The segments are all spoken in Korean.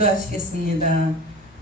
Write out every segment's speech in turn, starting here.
기도하시겠습니다.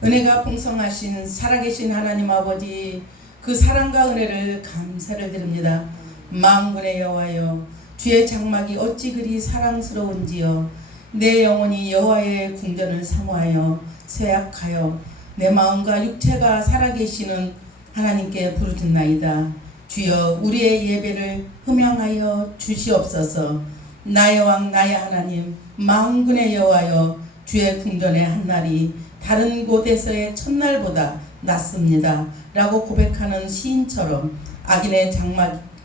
은혜가 풍성하신 살아계신 하나님 아버지, 그 사랑과 은혜를 감사를 드립니다. 만군의 여호와여, 주의 장막이 어찌 그리 사랑스러운지요. 내 영혼이 여호와의 궁전을 사모하여 쇠약하여 내 마음과 육체가 살아계시는 하나님께 부르짖나이다. 주여, 우리의 예배를 흠양하여 주시옵소서. 나의 왕 나의 하나님, 만군의 여호와여, 주의 궁전의 한날이 다른 곳에서의 첫날보다 낫습니다 라고 고백하는 시인처럼 악인의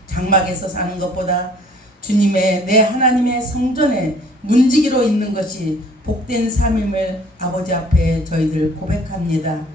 장막에서 사는 것보다 주님의 내 하나님의 성전에 문지기로 있는 것이 복된 삶임을 아버지 앞에 저희들 고백합니다.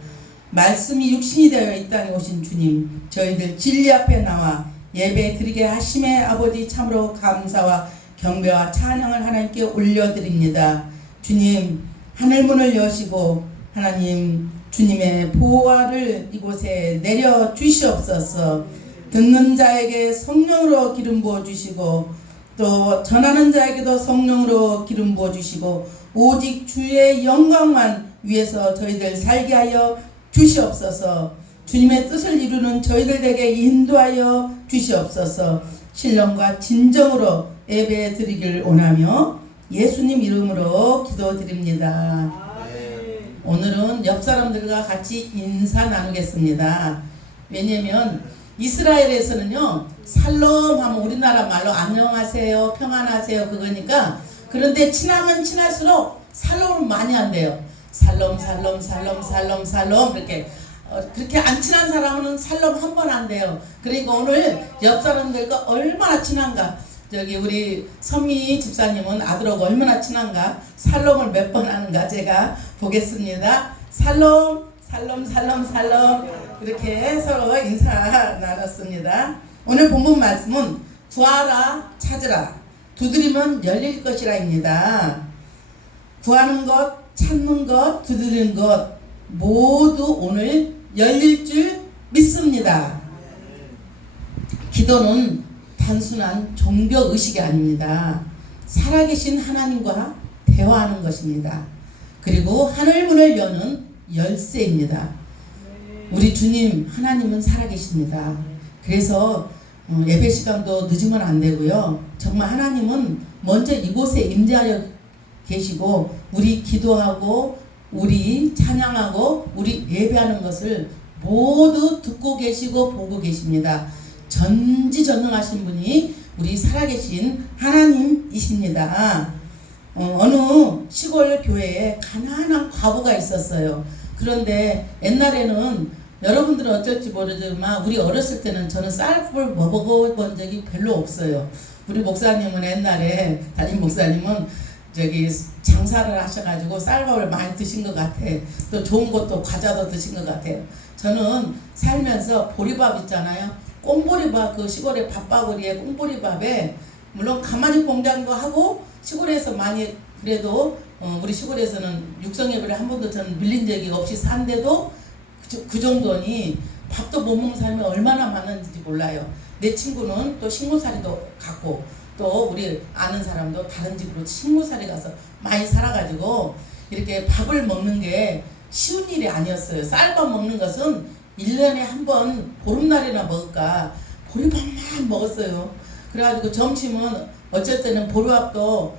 말씀이 육신이 되어 이 땅에 오신 주님, 저희들 진리 앞에 나와 예배 드리게 하심에 아버지 참으로 감사와 경배와 찬양을 하나님께 올려드립니다. 주님, 하늘문을 여시고 하나님 주님의 보호를 이곳에 내려 주시옵소서. 듣는 자에게 성령으로 기름 부어 주시고 또 전하는 자에게도 성령으로 기름 부어 주시고 오직 주의 영광만 위해서 저희들 살게 하여 주시옵소서. 주님의 뜻을 이루는 저희들에게 인도하여 주시옵소서. 신령과 진정으로 예배 드리기를 원하며 예수님 이름으로 기도드립니다. 오늘은 옆 사람들과 같이 인사 나누겠습니다. 왜냐면 이스라엘에서는요, 살롬 하면 우리나라 말로 안녕하세요, 평안하세요 그거니까, 그런데 친하면 친할수록 살롬을 많이 한대요. 살롬 살롬 살롬 살롬 살롬 이렇게. 그렇게 안 친한 사람은 살롬 한 번 한대요. 그러니까 오늘 옆 사람들과 얼마나 친한가. 저기 우리 선미 집사님은 아들하고 얼마나 친한가, 살롬을 몇 번 하는가 제가 보겠습니다. 살롬 살롬 살롬 살롬 이렇게 서로 인사 나눴습니다. 오늘 본문 말씀은 구하라 찾으라 두드리면 열릴 것이라입니다. 구하는 것, 찾는 것, 두드리는 것 모두 오늘 열릴 줄 믿습니다. 기도는 단순한 종교의식이 아닙니다. 살아계신 하나님과 대화하는 것입니다. 그리고 하늘문을 여는 열쇠입니다. 우리 주님 하나님은 살아계십니다. 그래서 예배 시간도 늦으면 안 되고요. 정말 하나님은 먼저 이곳에 임재하여 계시고 우리 기도하고 우리 찬양하고 우리 예배하는 것을 모두 듣고 계시고 보고 계십니다. 전지전능하신 분이 우리 살아계신 하나님이십니다. 어느 시골 교회에 가난한 과부가 있었어요. 그런데 옛날에는 여러분들은 어쩔지 모르지만 우리 어렸을 때는 저는 쌀국을 먹어본 적이 별로 없어요. 우리 목사님은 옛날에 담임 목사님은 저기 장사를 하셔가지고 쌀밥을 많이 드신 것 같아. 또 좋은 것도 과자도 드신 것 같아요. 저는 살면서 보리밥 있잖아요. 꽁보리밥, 그 시골의 밥바구리에 꽁보리밥에 물론 가마니 공장도 하고 시골에서 많이 그래도 우리 시골에서는 육성예배를 한 번도 저는 밀린 적이 없이 산데도 그 정도니 밥도 못 먹는 사람이 얼마나 많은지 몰라요. 내 친구는 또 식무살이도 갔고 또 우리 아는 사람도 다른 집으로 식무살이 가서 많이 살아가지고 이렇게 밥을 먹는 게 쉬운 일이 아니었어요. 쌀밥 먹는 것은 1년에 한 번 보름날이나 먹을까 보리밥만 먹었어요. 그래가지고 점심은 어쩔 때는 보리밥도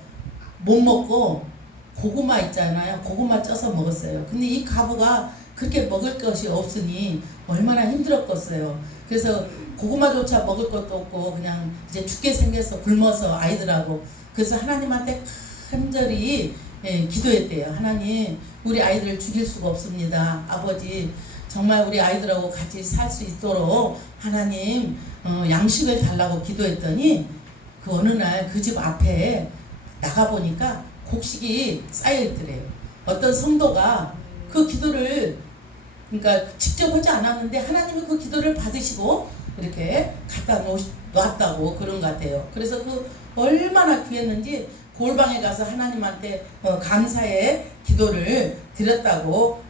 못 먹고 고구마 있잖아요. 고구마 쪄서 먹었어요. 근데 이 가부가 그렇게 먹을 것이 없으니 얼마나 힘들었겠어요. 그래서 고구마조차 먹을 것도 없고 그냥 이제 죽게 생겨서 굶어서 아이들하고. 그래서 하나님한테 간절히 기도했대요. 하나님, 우리 아이들을 죽일 수가 없습니다. 아버지, 정말 우리 아이들하고 같이 살 수 있도록 하나님 양식을 달라고 기도했더니 그 어느 날 그 집 앞에 나가보니까 곡식이 쌓여있더래요. 어떤 성도가 그 기도를 그러니까 직접 하지 않았는데 하나님이 그 기도를 받으시고 이렇게 갖다 놨다고 그런 것 같아요. 그래서 그 얼마나 귀했는지 골방에 가서 하나님한테 감사의 기도를 드렸다고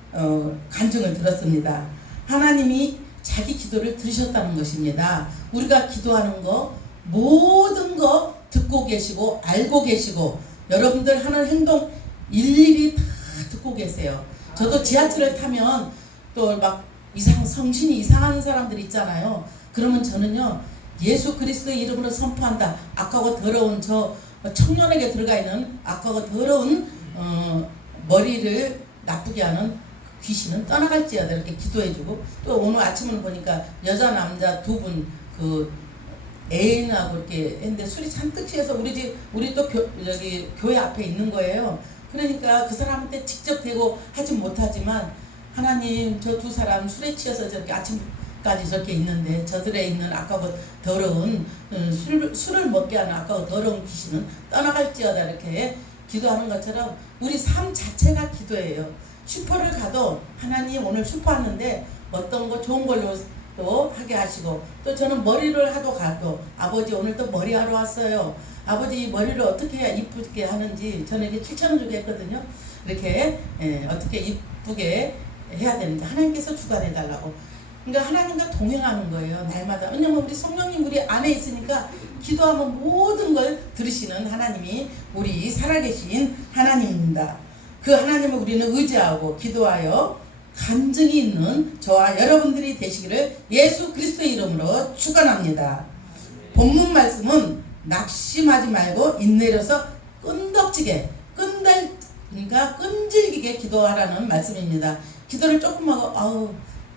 간증을 들었습니다. 하나님이 자기 기도를 들으셨다는 것입니다. 우리가 기도하는 거 모든 거 듣고 계시고 알고 계시고 여러분들 하는 행동 일일이 다 듣고 계세요. 저도 지하철을 타면 또 막 성신이 이상한 사람들 있잖아요. 그러면 저는요, 예수 그리스도의 이름으로 선포한다. 악하고 더러운 저 청년에게 들어가 있는 악하고 더러운 머리를 나쁘게 하는 귀신은 떠나갈지어다 이렇게 기도해주고, 또 오늘 아침은 보니까 여자 남자 두 분 그 애인하고 이렇게 했는데 술이 잔뜩 취해서 우리 또 여기 교회 앞에 있는 거예요. 그러니까 그 사람한테 직접 대고 하진 못하지만, 하나님 저 두 사람 술에 취해서 저렇게 아침까지 저렇게 있는데 저들에 있는 아까워 더러운 술을 먹게 하는 아까워 더러운 귀신은 떠나갈지어다 이렇게 기도하는 것처럼 우리 삶 자체가 기도예요. 슈퍼를 가도 하나님 오늘 슈퍼 왔는데 어떤 거 좋은 걸로 또 하게 하시고, 또 저는 머리를 하도 가도 아버지 오늘 또 머리 하러 왔어요. 아버지 머리를 어떻게 해야 이쁘게 하는지 저는 7,000원 주게 했거든요. 이렇게 어떻게 이쁘게 해야 되는지 하나님께서 주관해 달라고. 그러니까 하나님과 동행하는 거예요, 날마다. 왜냐면 우리 성령님 우리 안에 있으니까 기도하면 모든 걸 들으시는 하나님이 우리 살아계신 하나님입니다. 그 하나님을 우리는 의지하고 기도하여 간증이 있는 저와 여러분들이 되시기를 예수 그리스도의 이름으로 축원합니다. 본문 말씀은 낙심하지 말고 인내로서 끈덕지게 그러니까 끈질기게 기도하라는 말씀입니다. 기도를 조금 하고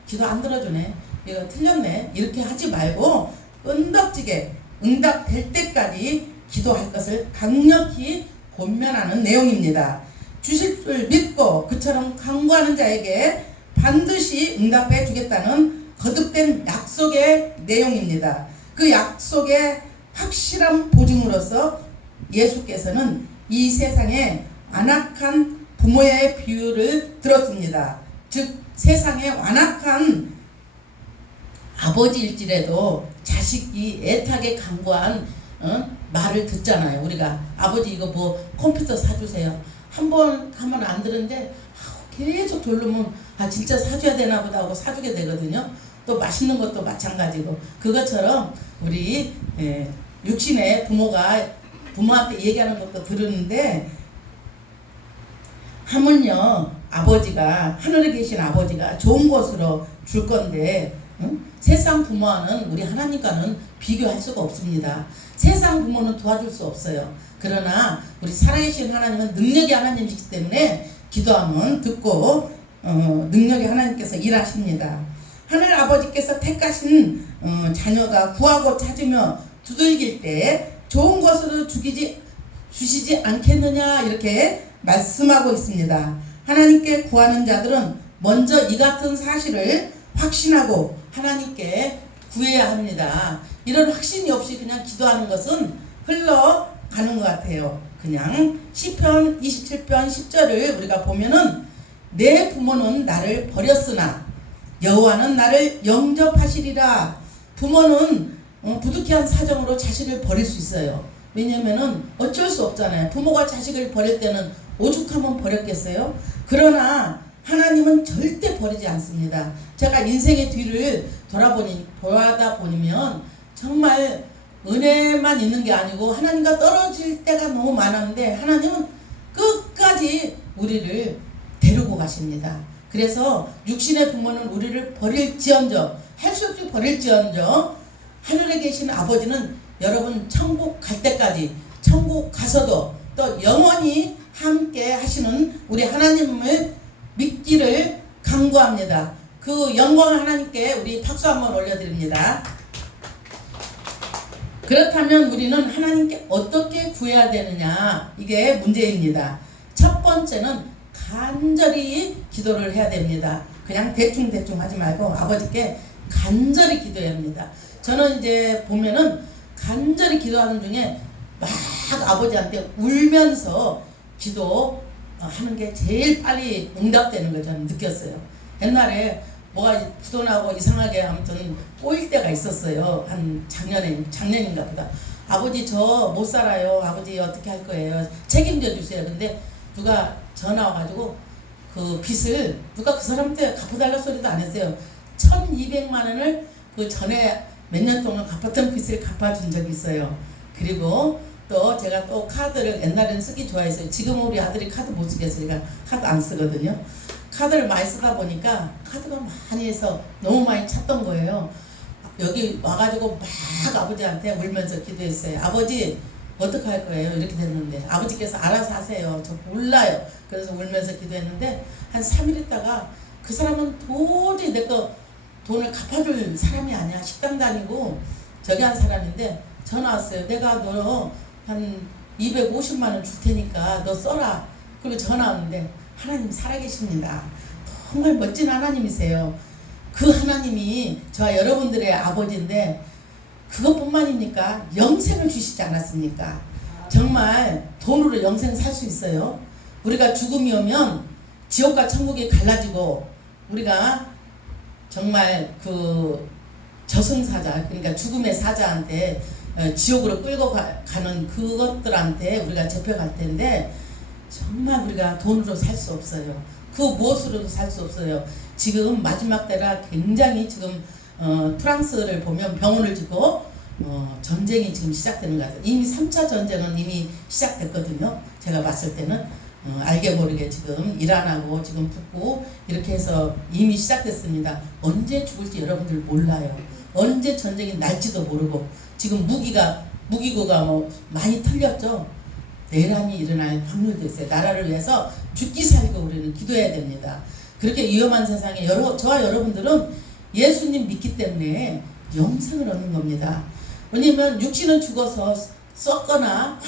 기도 안 들어주네, 이거 틀렸네 이렇게 하지 말고 끈덕지게 응답될 때까지 기도할 것을 강력히 권면하는 내용입니다. 주실 줄 믿고 그처럼 간구하는 자에게 반드시 응답해 주겠다는 거듭된 약속의 내용입니다. 그 약속의 확실한 보증으로서 예수께서는 이 세상에 완악한 부모의 비유를 들었습니다. 즉 세상에 완악한 아버지일지라도 자식이 애타게 간구한 말을 듣잖아요. 우리가 아버지 이거 뭐 컴퓨터 사주세요. 한 번 하면 안 들은데 계속 졸르면 진짜 사줘야 되나 보다 하고 사주게 되거든요. 또 맛있는 것도 마찬가지고, 그것처럼 우리 육신의 부모가 부모한테 얘기하는 것도 들었는데, 하물며 아버지가 하늘에 계신 아버지가 좋은 것으로 줄 건데 세상 부모와는 우리 하나님과는 비교할 수가 없습니다. 세상 부모는 도와줄 수 없어요. 그러나 우리 살아계신 하나님은 능력의 하나님이시기 때문에 기도하면 듣고 능력의 하나님께서 일하십니다. 하늘 아버지께서 택하신 자녀가 구하고 찾으며 두들길 때 좋은 것으로 주시지 않겠느냐 이렇게 말씀하고 있습니다. 하나님께 구하는 자들은 먼저 이 같은 사실을 확신하고 하나님께 구해야 합니다. 이런 확신이 없이 그냥 기도하는 것은 흘러가는 것 같아요. 그냥 시편 27편 10절을 우리가 보면은 내 부모는 나를 버렸으나 여호와는 나를 영접하시리라. 부모는 부득이한 사정으로 자식을 버릴 수 있어요. 왜냐면은 어쩔 수 없잖아요. 부모가 자식을 버릴 때는 오죽하면 버렸겠어요? 그러나 하나님은 절대 버리지 않습니다. 제가 인생의 뒤를 돌아다 보면 정말 은혜만 있는 게 아니고 하나님과 떨어질 때가 너무 많았는데 하나님은 끝까지 우리를 데리고 가십니다. 그래서 육신의 부모는 우리를 버릴지언정, 할 수 없이 버릴지언정, 하늘에 계신 아버지는 여러분 천국 갈 때까지, 천국 가서도 또 영원히 함께 하시는 우리 하나님을 믿기를 간구합니다. 그 영광 하나님께 우리 박수 한번 올려드립니다. 그렇다면 우리는 하나님께 어떻게 구해야 되느냐, 이게 문제입니다. 첫 번째는 간절히 기도를 해야 됩니다. 그냥 대충 하지 말고 아버지께 간절히 기도해야 합니다. 저는 이제 보면은 간절히 기도하는 중에 막 아버지한테 울면서 기도하는 게 제일 빨리 응답되는 걸 저는 느꼈어요. 옛날에 뭐가 부도나고 이상하게 아무튼 꼬일 때가 있었어요. 한 작년인가 보다. 아버지 저 못 살아요. 아버지 어떻게 할 거예요? 책임져 주세요. 근데 누가 전화 와가지고 그 빚을 누가 그 사람한테 갚아달라 소리도 안 했어요. 1,200만 원을 그 전에 몇 년 동안 갚았던 빚을 갚아준 적이 있어요. 그리고 또 제가 또 카드를 옛날에는 쓰기 좋아했어요. 지금은 우리 아들이 카드 못 쓰겠어요. 제가 카드 안 쓰거든요. 카드를 많이 쓰다 보니까 카드가 많이 해서 너무 많이 찼던 거예요. 여기 와가지고 막 아버지한테 울면서 기도했어요. 아버지 어떡할 거예요? 이렇게 됐는데 아버지께서 알아서 하세요. 저 몰라요. 그래서 울면서 기도했는데 한 3일 있다가 그 사람은 도저히 내 거 돈을 갚아줄 사람이 아니야. 식당 다니고 저기 한 사람인데 전화 왔어요. 내가 너 한 250만 원 줄 테니까 너 써라. 그리고 전화 왔는데 하나님 살아계십니다. 정말 멋진 하나님이세요. 그 하나님이 저와 여러분들의 아버지인데 그것뿐만입니까? 영생을 주시지 않았습니까? 정말 돈으로 영생 살 수 있어요. 우리가 죽음이 오면 지옥과 천국이 갈라지고 우리가 정말 그 저승사자, 그러니까 죽음의 사자한테 지옥으로 끌고 가는 그것들한테 우리가 잡혀갈 텐데 정말 우리가 돈으로 살 수 없어요. 그 무엇으로도 살 수 없어요. 지금 마지막 때라 굉장히 지금 프랑스를 보면 병원을 짓고 전쟁이 지금 시작되는 것 같아요. 이미 3차 전쟁은 이미 시작됐거든요. 제가 봤을 때는 알게 모르게 지금 이란하고 지금 북구 이렇게 해서 이미 시작됐습니다. 언제 죽을지 여러분들 몰라요. 언제 전쟁이 날지도 모르고 지금 무기고가 뭐 많이 털렸죠. 내란이 일어날 확률도 있어요. 나라를 위해서 죽기 살고 우리는 기도해야 됩니다. 그렇게 위험한 세상에 저와 여러분들은 예수님 믿기 때문에 영생을 얻는 겁니다. 왜냐면 육신은 죽어서 썩거나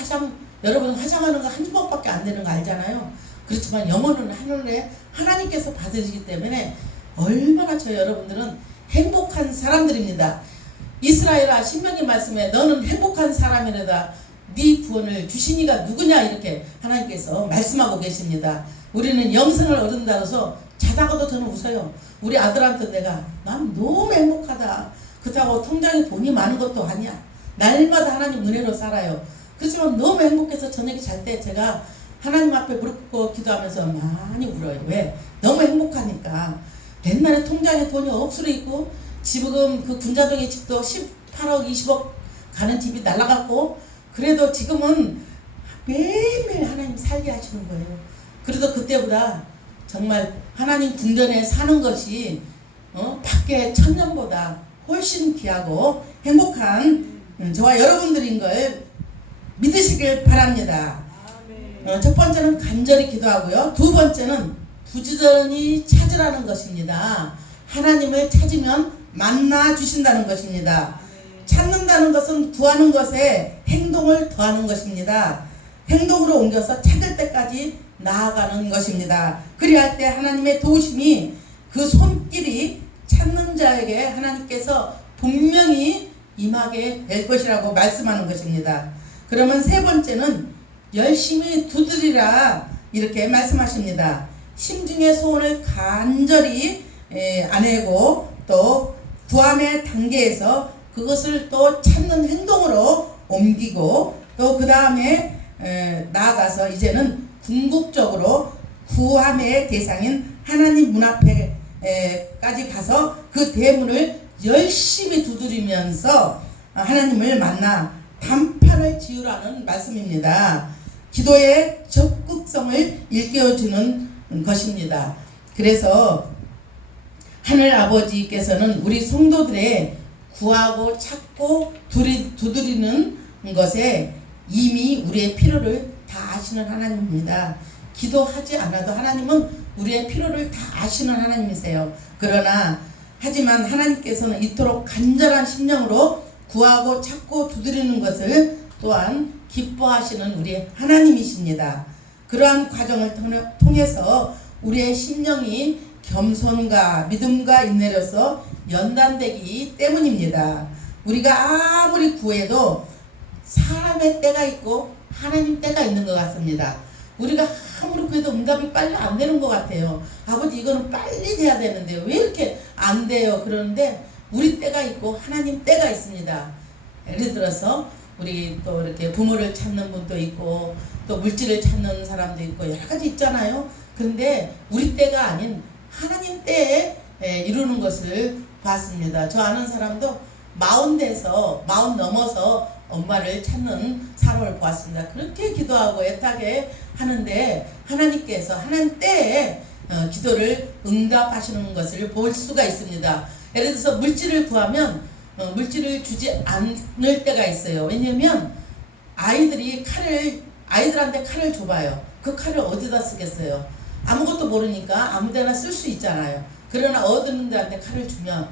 여러분 화장하는 거 한 번밖에 안 되는 거 알잖아요. 그렇지만 영혼은 하늘에 하나님께서 받으시기 때문에 얼마나 저 여러분들은 행복한 사람들입니다. 이스라엘아 신명기 말씀에 너는 행복한 사람이라다 네 구원을 주신 이가 누구냐 이렇게 하나님께서 말씀하고 계십니다. 우리는 영생을 얻는다 해서 자다가도 저는 웃어요. 우리 아들한테 난 너무 행복하다. 그렇다고 통장에 돈이 많은 것도 아니야. 날마다 하나님 은혜로 살아요. 그렇지만 너무 행복해서 저녁에 잘 때 제가 하나님 앞에 무릎 꿇고 기도하면서 많이 울어요. 왜? 너무 행복하니까. 옛날에 통장에 돈이 억수로 있고 지금 그 군자동의 집도 18억 20억 가는 집이 날라갔고 그래도 지금은 매일매일 하나님 살게 하시는 거예요. 그래도 그때보다 정말 하나님 궁전에 사는 것이 밖에 천년보다 훨씬 귀하고 행복한 저와 여러분들인 걸 믿으시길 바랍니다. 첫 번째는 간절히 기도하고요. 두 번째는 부지런히 찾으라는 것입니다. 하나님을 찾으면 만나 주신다는 것입니다. 찾는다는 것은 구하는 것에 행동을 더하는 것입니다. 행동으로 옮겨서 찾을 때까지 나아가는 것입니다. 그리할 때 하나님의 도우심이 그 손길이 찾는 자에게 하나님께서 분명히 임하게 될 것이라고 말씀하는 것입니다. 그러면 세 번째는 열심히 두드리라 이렇게 말씀하십니다. 심중의 소원을 간절히 아내고 또 구함의 단계에서 그것을 또 찾는 행동으로 옮기고 또 그 다음에 나아가서 이제는 궁극적으로 구함의 대상인 하나님 문 앞에까지 가서 그 대문을 열심히 두드리면서 하나님을 만나 단판을 지으라는 말씀입니다. 기도의 적극성을 일깨워주는 것입니다. 그래서 하늘 아버지께서는 우리 성도들의 구하고 찾고 두드리는 것에 이미 우리의 필요를 다 아시는 하나님입니다. 기도하지 않아도 하나님은 우리의 필요를 다 아시는 하나님이세요. 그러나 하지만 하나님께서는 이토록 간절한 심령으로 구하고 찾고 두드리는 것을 또한 기뻐하시는 우리 하나님이십니다. 그러한 과정을 통해서 우리의 심령이 겸손과 믿음과 인내로서 연단되기 때문입니다. 우리가 아무리 구해도 사람의 때가 있고 하나님 때가 있는 것 같습니다. 우리가 아무리 구해도 응답이 빨리 안 되는 것 같아요. 아버지 이거는 빨리 돼야 되는데 왜 이렇게 안 돼요? 그러는데 우리 때가 있고 하나님 때가 있습니다. 예를 들어서 우리 또 이렇게 부모를 찾는 분도 있고 또 물질을 찾는 사람도 있고 여러 가지 있잖아요. 그런데 우리 때가 아닌 하나님 때에 이루는 것을 봤습니다. 저 아는 사람도 40 넘어서 엄마를 찾는 사람을 보았습니다. 그렇게 기도하고 애타게 하는데 하나님께서 하나님 때에 기도를 응답하시는 것을 볼 수가 있습니다. 예를 들어서 물질을 구하면 물질을 주지 않을 때가 있어요. 왜냐면 아이들한테 칼을 줘봐요. 그 칼을 어디다 쓰겠어요? 아무것도 모르니까 아무데나 쓸 수 있잖아요. 그러나 어른들한테 칼을 주면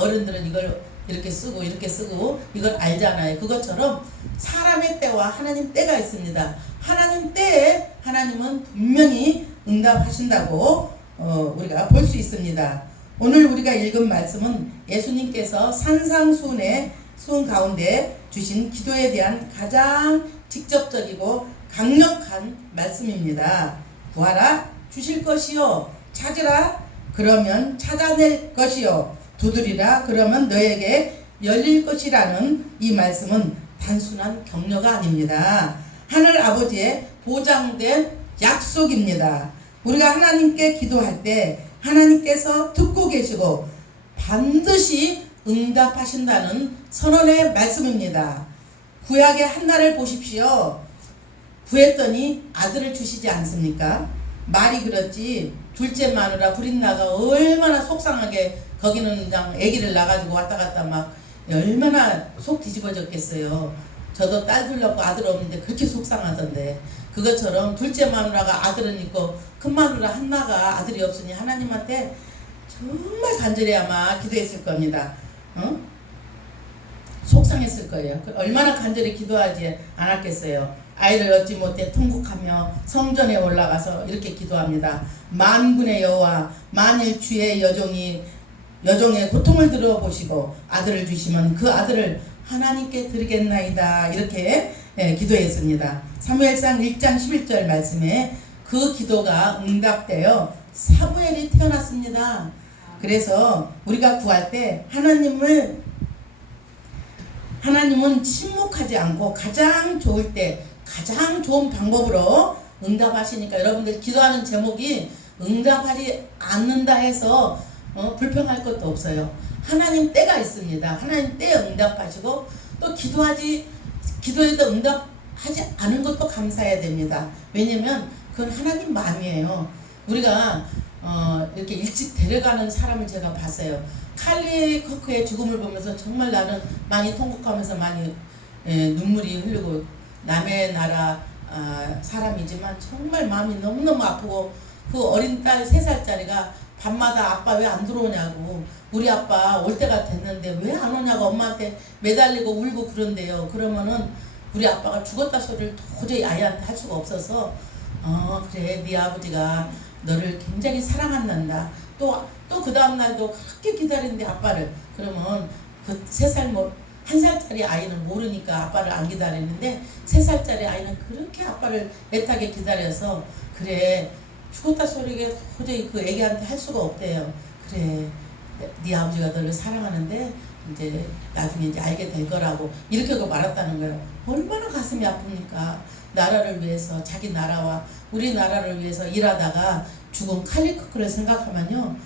어른들은 이걸 이렇게 쓰고 이렇게 쓰고 이걸 알잖아요. 그것처럼 사람의 때와 하나님 때가 있습니다. 하나님 때에 하나님은 분명히 응답하신다고 우리가 볼 수 있습니다. 오늘 우리가 읽은 말씀은 예수님께서 산상수훈 가운데 주신 기도에 대한 가장 직접적이고 강력한 말씀입니다. 구하라 주실 것이요, 찾으라 그러면 찾아낼 것이요, 두드리라 그러면 너에게 열릴 것이라는 이 말씀은 단순한 격려가 아닙니다. 하늘 아버지의 보장된 약속입니다. 우리가 하나님께 기도할 때 하나님께서 듣고 계시고 반드시 응답하신다는 선언의 말씀입니다. 구약의 한나를 보십시오. 구했더니 아들을 주시지 않습니까? 말이 그렇지 둘째 마누라 브릿나가 얼마나 속상하게 거기는 그냥 아기를 낳아가지고 왔다 갔다 막 얼마나 속 뒤집어졌겠어요. 저도 딸 둘렀고 아들 없는데 그렇게 속상하던데, 그것처럼 둘째 마누라가 아들은 있고 큰 마누라 한나가 아들이 없으니 하나님한테 정말 간절히 아마 기도했을 겁니다. 속상했을 거예요. 얼마나 간절히 기도하지 않았겠어요. 아이를 얻지 못해 통곡하며 성전에 올라가서 이렇게 기도합니다. 만군의 여호와, 만일 주의 여종의 고통을 들어보시고 아들을 주시면 그 아들을 하나님께 드리겠나이다. 이렇게 기도했습니다. 사무엘상 1장 11절 말씀에 그 기도가 응답되어 사무엘이 태어났습니다. 그래서 우리가 구할 때 하나님은 침묵하지 않고 가장 좋을 때 가장 좋은 방법으로 응답하시니까 여러분들 기도하는 제목이 응답하지 않는다 해서 불평할 것도 없어요. 하나님 때가 있습니다. 하나님 때에 응답하시고 또 기도에도 응답하지 않은 것도 감사해야 됩니다. 왜냐면 그건 하나님 마음이에요. 우리가 이렇게 일찍 데려가는 사람을 제가 봤어요. 칼리 커크의 죽음을 보면서 정말 나는 많이 통곡하면서 많이 눈물이 흐르고, 남의 나라 사람이지만 정말 마음이 너무너무 아프고, 그 어린 딸 3살짜리가 밤마다 아빠 왜 안 들어오냐고, 우리 아빠 올 때가 됐는데 왜 안 오냐고 엄마한테 매달리고 울고 그런대요. 그러면은 우리 아빠가 죽었다 소리를 도저히 아이한테 할 수가 없어서 그래 네 아버지가 너를 굉장히 사랑한단다. 또 그 다음날도 그렇게 기다리는데 아빠를, 그러면 그 1살짜리 아이는 모르니까 아빠를 안 기다리는데 3살짜리 아이는 그렇게 아빠를 애타게 기다려서 그래 죽었다 소리가 도저히 그 애기한테 할 수가 없대요. 그래 네 아버지가 너를 사랑하는데 이제 나중에 이제 알게 될 거라고 이렇게 말했다는 거예요. 얼마나 가슴이 아픕니까? 나라를 위해서, 자기 나라와 우리나라를 위해서 일하다가 죽은 칼리 커크를 생각하면요,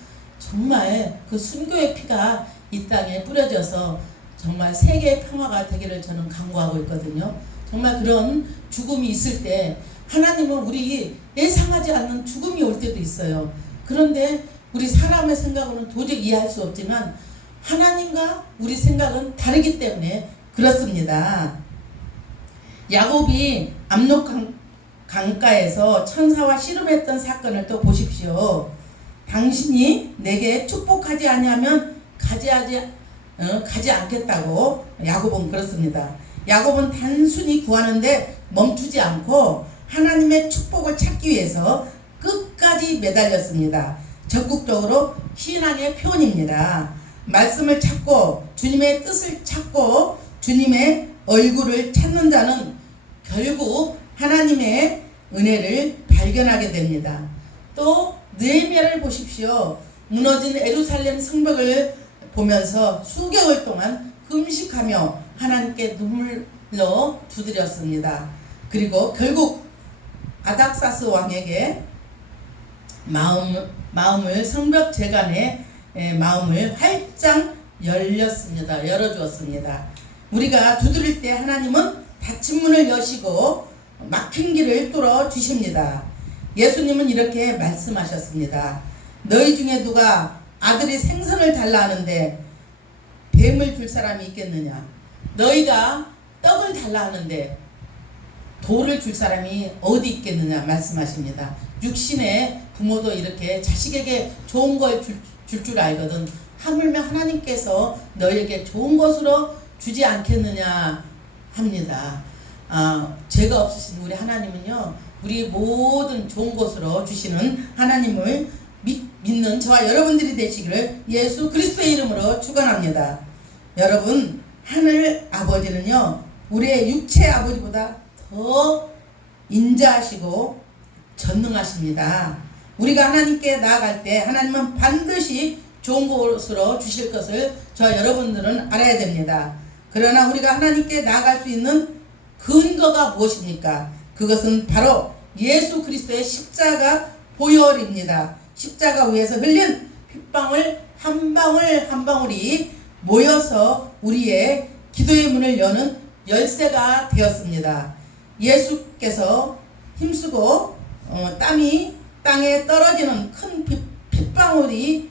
정말 그 순교의 피가 이 땅에 뿌려져서 정말 세계의 평화가 되기를 저는 간구하고 있거든요. 정말 그런 죽음이 있을 때 하나님은 우리 예상하지 않는 죽음이 올 때도 있어요. 그런데 우리 사람의 생각으로는 도저히 이해할 수 없지만 하나님과 우리 생각은 다르기 때문에 그렇습니다. 야곱이 압록 강가에서 천사와 씨름했던 사건을 또 보십시오. 당신이 내게 축복하지 아니하면 가지 않겠다고 야곱은 그렇습니다. 야곱은 단순히 구하는데 멈추지 않고 하나님의 축복을 찾기 위해서 끝까지 매달렸습니다. 적극적으로 신앙의 표현입니다. 말씀을 찾고 주님의 뜻을 찾고 주님의 얼굴을 찾는 자는 결국 하나님의 은혜를 발견하게 됩니다. 또 느헤미야를 보십시오. 무너진 예루살렘 성벽을 보면서 수개월 동안 금식하며 하나님께 눈물로 두드렸습니다. 그리고 결국 아닥사스 왕에게 마음을 성벽 재간의 마음을 활짝 열어주었습니다. 우리가 두드릴 때 하나님은 닫힌 문을 여시고 막힌 길을 뚫어 주십니다. 예수님은 이렇게 말씀하셨습니다. 너희 중에 누가 아들이 생선을 달라 하는데 뱀을 줄 사람이 있겠느냐? 너희가 떡을 달라 하는데 돌을 줄 사람이 어디 있겠느냐 말씀하십니다. 육신의 부모도 이렇게 자식에게 좋은 걸 줄 알거든. 하물며 하나님께서 너희에게 좋은 것으로 주지 않겠느냐 합니다. 죄가 없으신 우리 하나님은요, 우리 모든 좋은 것으로 주시는 하나님을 믿는 저와 여러분들이 되시기를 예수 그리스도의 이름으로 축원합니다. 여러분, 하늘 아버지는요, 우리의 육체 아버지보다 더 인자하시고 전능하십니다. 우리가 하나님께 나아갈 때 하나님은 반드시 좋은 것으로 주실 것을 저 여러분들은 알아야 됩니다. 그러나 우리가 하나님께 나아갈 수 있는 근거가 무엇입니까? 그것은 바로 예수 그리스도의 십자가 보혈입니다. 십자가 위에서 흘린 핏방울 한 방울 한 방울이 모여서 우리의 기도의 문을 여는 열쇠가 되었습니다. 예수께서 힘쓰고 땀이 땅에 떨어지는 큰 핏방울이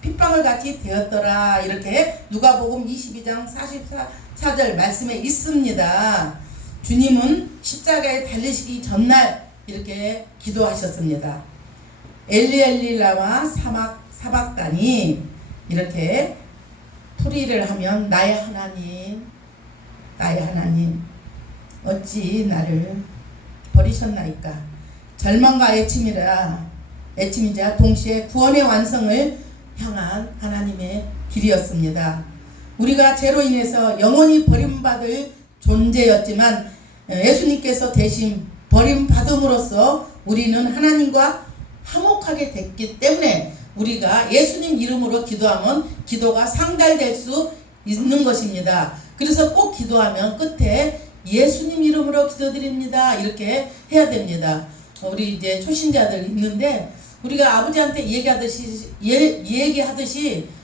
핏방울 같이 되었더라, 이렇게 누가복음 22장 44절 말씀에 있습니다. 주님은 십자가에 달리시기 전날 이렇게 기도하셨습니다. 엘리 라마 사박다니, 이렇게 풀이를 하면 나의 하나님 어찌 나를 버리셨나이까. 절망과 애침이자 동시에 구원의 완성을 향한 하나님의 길이었습니다. 우리가 죄로 인해서 영원히 버림받을 존재였지만 예수님께서 대신 버림받음으로써 우리는 하나님과 화목하게 됐기 때문에 우리가 예수님 이름으로 기도하면 기도가 상달될 수 있는 것입니다. 그래서 꼭 기도하면 끝에 예수님 이름으로 기도드립니다, 이렇게 해야 됩니다. 우리 이제 초신자들 있는데 우리가 아버지한테 얘기하듯이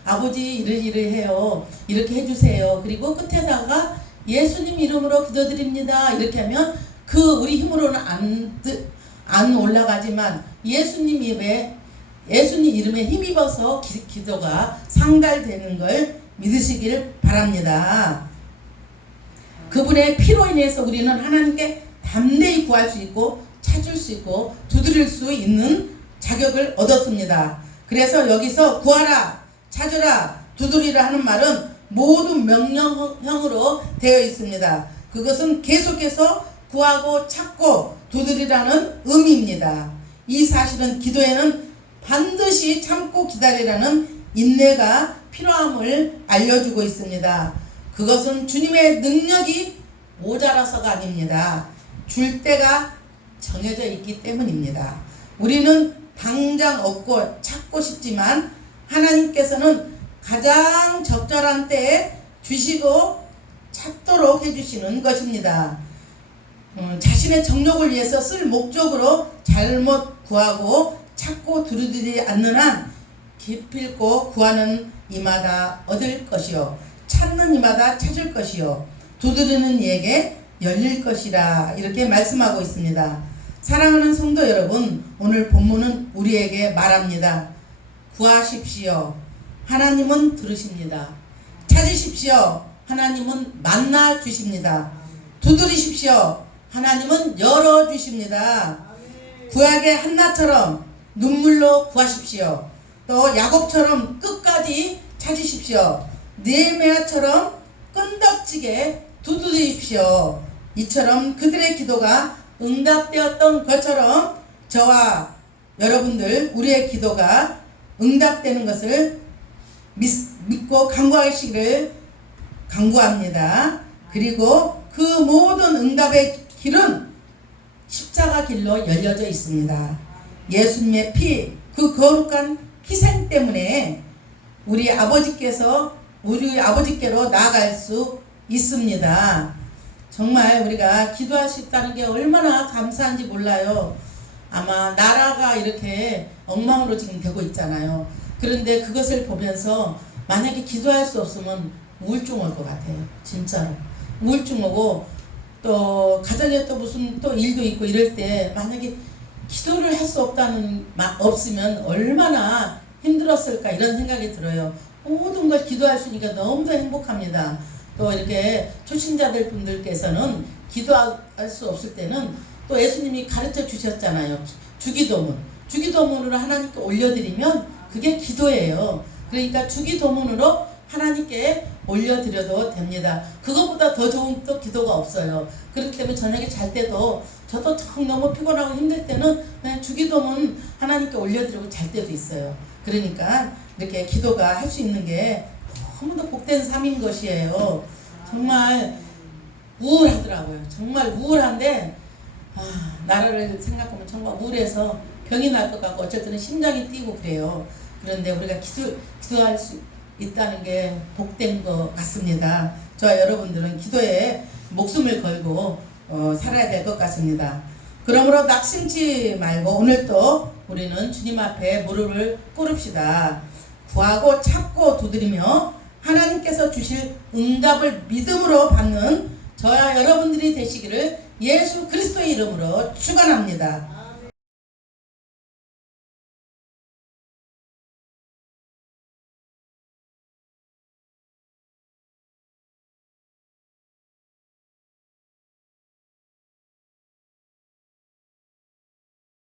아버지 이러이러해요, 이렇게 해주세요. 그리고 끝에다가 예수님 이름으로 기도드립니다, 이렇게 하면 우리 힘으로는 안 올라가지만 예수님 이름에 힘입어서 기도가 상달되는 걸 믿으시길 바랍니다. 그분의 피로 인해서 우리는 하나님께 담대히 구할 수 있고 찾을 수 있고 두드릴 수 있는 자격을 얻었습니다. 그래서 여기서 구하라, 찾으라, 두드리라 하는 말은 모두 명령형으로 되어 있습니다. 그것은 계속해서 구하고 찾고 두드리라는 의미입니다. 이 사실은 기도에는 반드시 참고 기다리라는 인내가 필요함을 알려주고 있습니다. 그것은 주님의 능력이 모자라서가 아닙니다. 줄 때가 정해져 있기 때문입니다. 우리는 당장 얻고 찾고 싶지만 하나님께서는 가장 적절한 때에 주시고 찾도록 해주시는 것입니다. 자신의 정욕을 위해서 쓸 목적으로 잘못 구하고 찾고 두드리지 않는 한 기필코 구하는 이마다 얻을 것이요, 찾는 이마다 찾을 것이요, 두드리는 이에게 열릴 것이라, 이렇게 말씀하고 있습니다. 사랑하는 성도 여러분, 오늘 본문은 우리에게 말합니다. 구하십시오, 하나님은 들으십니다. 찾으십시오, 하나님은 만나 주십니다. 두드리십시오, 하나님은 열어주십니다. 구약의 한나처럼 눈물로 구하십시오. 또 야곱처럼 끝까지 찾으십시오. 느헤미야처럼 끈덕지게 두드리십시오. 이처럼 그들의 기도가 응답되었던 것처럼 저와 여러분들, 우리의 기도가 응답되는 것을 믿고 간구하시기를 간구합니다. 그리고 그 모든 응답의 길은 십자가 길로 열려져 있습니다. 예수님의 피, 그 거룩한 희생 때문에 우리 아버지께로 나아갈 수 있습니다. 정말 우리가 기도할 수 있다는 게 얼마나 감사한지 몰라요. 아마 나라가 이렇게 엉망으로 지금 되고 있잖아요. 그런데 그것을 보면서 만약에 기도할 수 없으면 우울증 올 것 같아요. 진짜로. 우울증 오고 또 가정에 또 무슨 또 일도 있고 이럴 때 만약에 기도를 할 수 없으면 얼마나 힘들었을까 이런 생각이 들어요. 모든 걸 기도할 수 있으니까 너무도 행복합니다. 또 이렇게 초신자들 분들께서는 기도할 수 없을 때는 또 예수님이 가르쳐 주셨잖아요. 주기도문. 주기도문으로 하나님께 올려드리면 그게 기도예요. 그러니까 주기도문으로 하나님께 올려드려도 됩니다. 그것보다 더 좋은 또 기도가 없어요. 그렇기 때문에 저녁에 잘 때도 저도 너무 피곤하고 힘들 때는 그냥 주기도문 하나님께 올려드리고 잘 때도 있어요. 그러니까 이렇게 기도가 할 수 있는 게 너무도 복된 삶인 것이에요. 정말 우울하더라고요. 정말 우울한데 나라를 생각하면 정말 우울해서 병이 날 것 같고 어쩔 때는 심장이 뛰고 그래요. 그런데 우리가 기도할 수 있다는 게 복된 것 같습니다. 저와 여러분들은 기도에 목숨을 걸고 살아야 될 것 같습니다. 그러므로 낙심치 말고 오늘도 우리는 주님 앞에 무릎을 꿇읍시다. 구하고 찾고 두드리며 하나님께서 주실 응답을 믿음으로 받는 저와 여러분들이 되시기를 예수 그리스도의 이름으로 축원합니다.